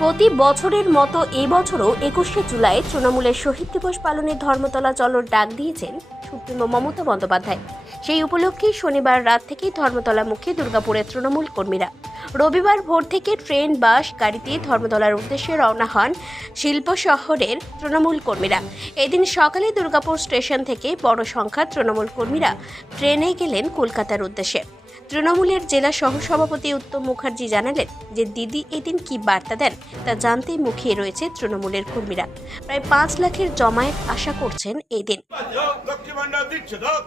প্রতি বছরের মতো এবছরও একুশে জুলাই তৃণমূলের শহীদ দিবস পালনের ধর্মতলা চলর ডাক দিয়েছেন সুপ্রিমো মমতা বন্দ্যোপাধ্যায়। সেই উপলক্ষে শনিবার রাত থেকেই ধর্মতলামুখী দুর্গাপুরের তৃণমূল কর্মীরা। রবিবার ভোর থেকে ট্রেন, বাস গাড়িতে ধর্মতলার উদ্দেশ্যে রওনা হন শিল্প শহরের তৃণমূল কর্মীরা। এদিন সকালে দুর্গাপুর স্টেশন থেকে বড় সংখ্যার তৃণমূল কর্মীরা ট্রেনে গেলেন কলকাতার উদ্দেশ্যে। তৃণমূলের জেলা সহসভাপতি উত্তম মুখার্জি জানালেন যে দিদি এদিন কি বার্তা দেন তা জানতেই মুখিয়ে রয়েছে তৃণমূলের কর্মীরা। প্রায় পাঁচ লাখের জমায়েত আশা করছেন এই দিন লক্ষ্মী ভান্ডার দিচ্ছে দাও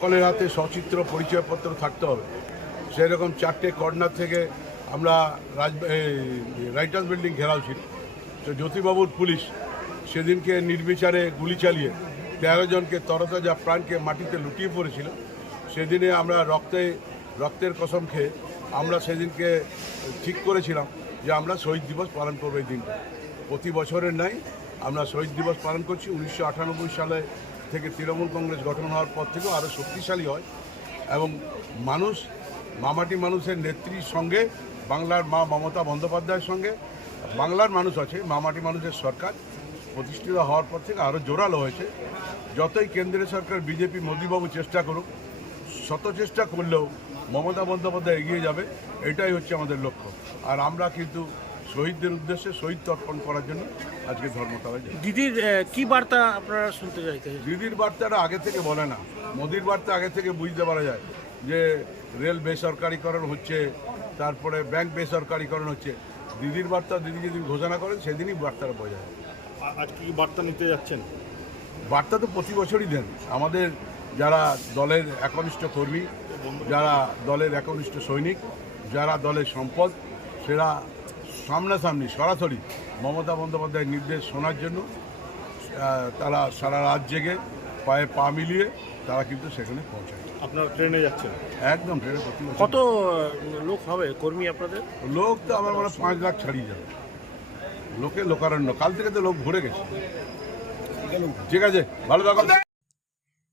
সকলের হাতে সচিত্র, পরিচয়পত্র থাকতে হবে। সেরকম চারটে কর্নার থেকে আমরা রাজ রাইটার্স বিল্ডিং ঘেরাও ছিল তো জ্যোতিবাবুর পুলিশ সেদিনকে নির্বিচারে গুলি চালিয়ে তেরো জনকে তরতাজা প্রাণকে মাটিতে লুটিয়ে পড়েছিল। সেদিনে আমরা রক্তে রক্তের কসম খেয়ে আমরা সেদিনকে ঠিক করেছিলাম। যে আমরা শহীদ দিবস পালন করব এই দিনটা। প্রতি বছরের নাই আমরা শহীদ দিবস পালন করছি। উনিশশো আটানব্বই সালে থেকে তৃণমূল কংগ্রেস গঠন হওয়ার পর থেকেও আরও শক্তিশালী হয় এবং মানুষ, মামাটি মানুষের নেত্রীর সঙ্গে, বাংলার মা মমতা বন্দ্যোপাধ্যায়ের সঙ্গে, বাংলার মানুষ আছে, মামাটি মানুষের সরকার প্রতিষ্ঠিত হওয়ার পর থেকে আরও জোরালো হয়েছে। যতই কেন্দ্রীয় সরকার, বিজেপি, মোদীবাবু চেষ্টা করুক, শত চেষ্টা করলেও মমতা বন্দ্যোপাধ্যায় এগিয়ে যাবে এটাই হচ্ছে আমাদের লক্ষ্য। আর আমরা কিন্তু শহীদদের উদ্দেশ্যে শহীদ তর্পণ করার জন্য আজকে ধর্মতলায় যাই দিদির কি বার্তা আপনারা শুনতে চাইতে? দিদির বার্তাটা আগে থেকে বলে না। মোদির বার্তা আগে থেকে বুঝতে পারা যায় যে রেল বেসরকারিকরণ হচ্ছে তারপরে ব্যাংক বেসরকারিকরণ হচ্ছে। দিদির বার্তা দিদি যেদিন ঘোষণা করেন সেদিনই বার্তাটা বোঝা যায়। আজ কি বার্তা নিতে যাচ্ছেন? বার্তা তো প্রতি বছরই দেন। আমাদের যারা দলের একনিষ্ঠ কর্মী যারা দলের একনিষ্ঠ সৈনিক যারা দলের সম্পদ সেরা সামনাসামনি সরাসরি মমতা বন্দ্যোপাধ্যায়ের নির্দেশ শোনার জন্য তারা সারা রাত জেগে পায়ে পা মিলিয়ে তারা কিন্তু সেখানে পৌঁছায়। আপনারা ট্রেনে যাচ্ছেন? একদম ট্রেনে কত লোক হবে কর্মী আপনাদের? লোক তো আমার মনে পাঁচ লাখ ছাড়িয়ে যাবে। লোকে লোকারণ্য। কাল থেকে তো লোক ভরে গেছে। ঠিক আছে ভালো থাকুন।